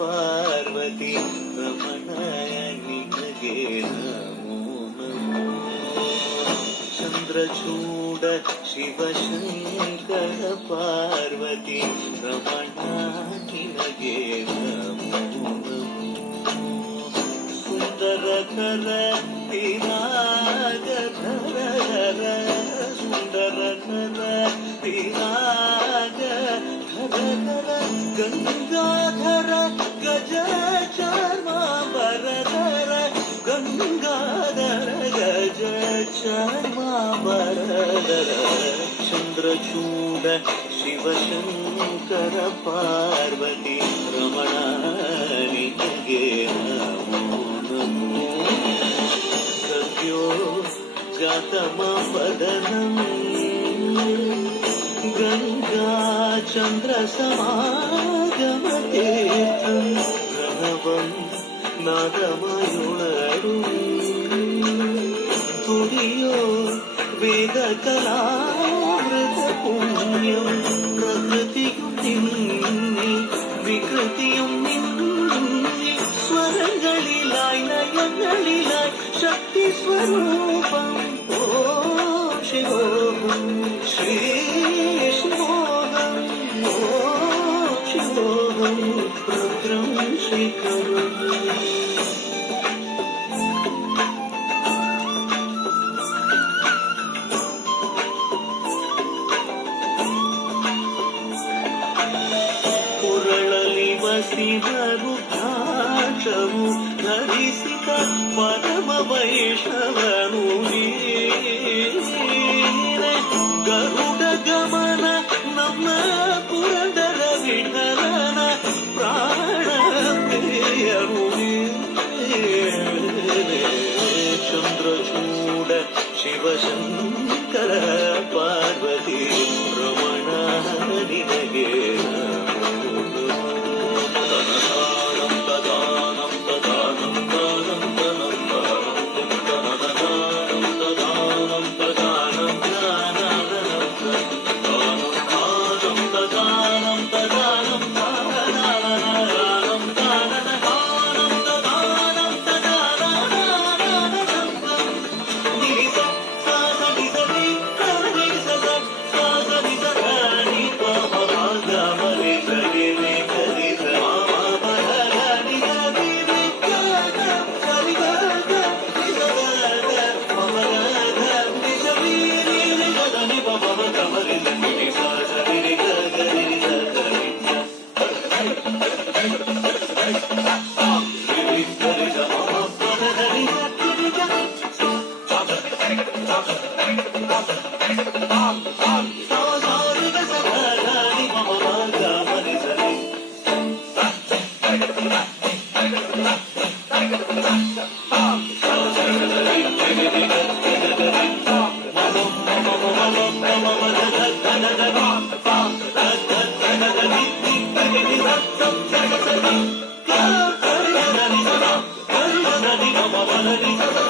ಪಾರ್ವತಿ ರಮಣ ನಿನಗೆ ನಮೋ ನಮೋ. ಚಂದ್ರಚೂಡ ಶಿವಶಂಕರ ಪಾರ್ವತಿ ರಮಣ ನಿನಗೆ ನಮೋ ನಮೋ. ಸುಂದರಕರ ವಿರಾಗಧರ ಸುಂದರಕರ ವಿರಾಗಧರ ಗಂಗಾಧರ ಗಜ ಚರ್ಮಾಂಬರಧರ ಗಂಗಾಧರ ಗಜ ಚರ್ಮಾಂಬರಧರ. ಚಂದ್ರಚೂಡ ಶಿವಶಂಕರ ಪಾರ್ವತಿ ರಮಣ ನಿನಗೆ ನಮೋ ನಮೋ. ಸದ್ಯೋ ಜಾತಮಪದನಂ ಗಂಗಾ ಚಂದ್ರ ಸಮಾಗಮತೀರ್ಥಂ ಪ್ರಣವಂ ನಾದಮಯುಳರು ತುರಿಯೋ ವೇದ ಕಲಾಮೃತ പുണ്യം. പ്രകൃതിയും നിന്നി വികൃതിയും നിന്നി സ്വരങ്ങളിലായി ലയങ്ങളിലായി ശക്തി സ്വരൂപം. ഓ ശിവോഹം ശ്രീ ശിവോഹം ഓ ശിവോഹം രുദ്രം ശ്രീകരം. ವಸಿದರು ಭಾಷವು ಧರಿಸಿದ ಪರಮ ವೈಷ್ಣವನು ನೀನೆ. ಗರುಡ ಗಮನ ನಮ್ಮ ಪುರಂದರ ವಿಠಲನ ಪ್ರಾಣ ಪ್ರಿಯನು ನೀನೆ. ಚಂದ್ರಚೂಡ ಶಿವಶಂಕರ ಪಾರ್ವತಿ ರಮಣ ನಿನಗೆ Hare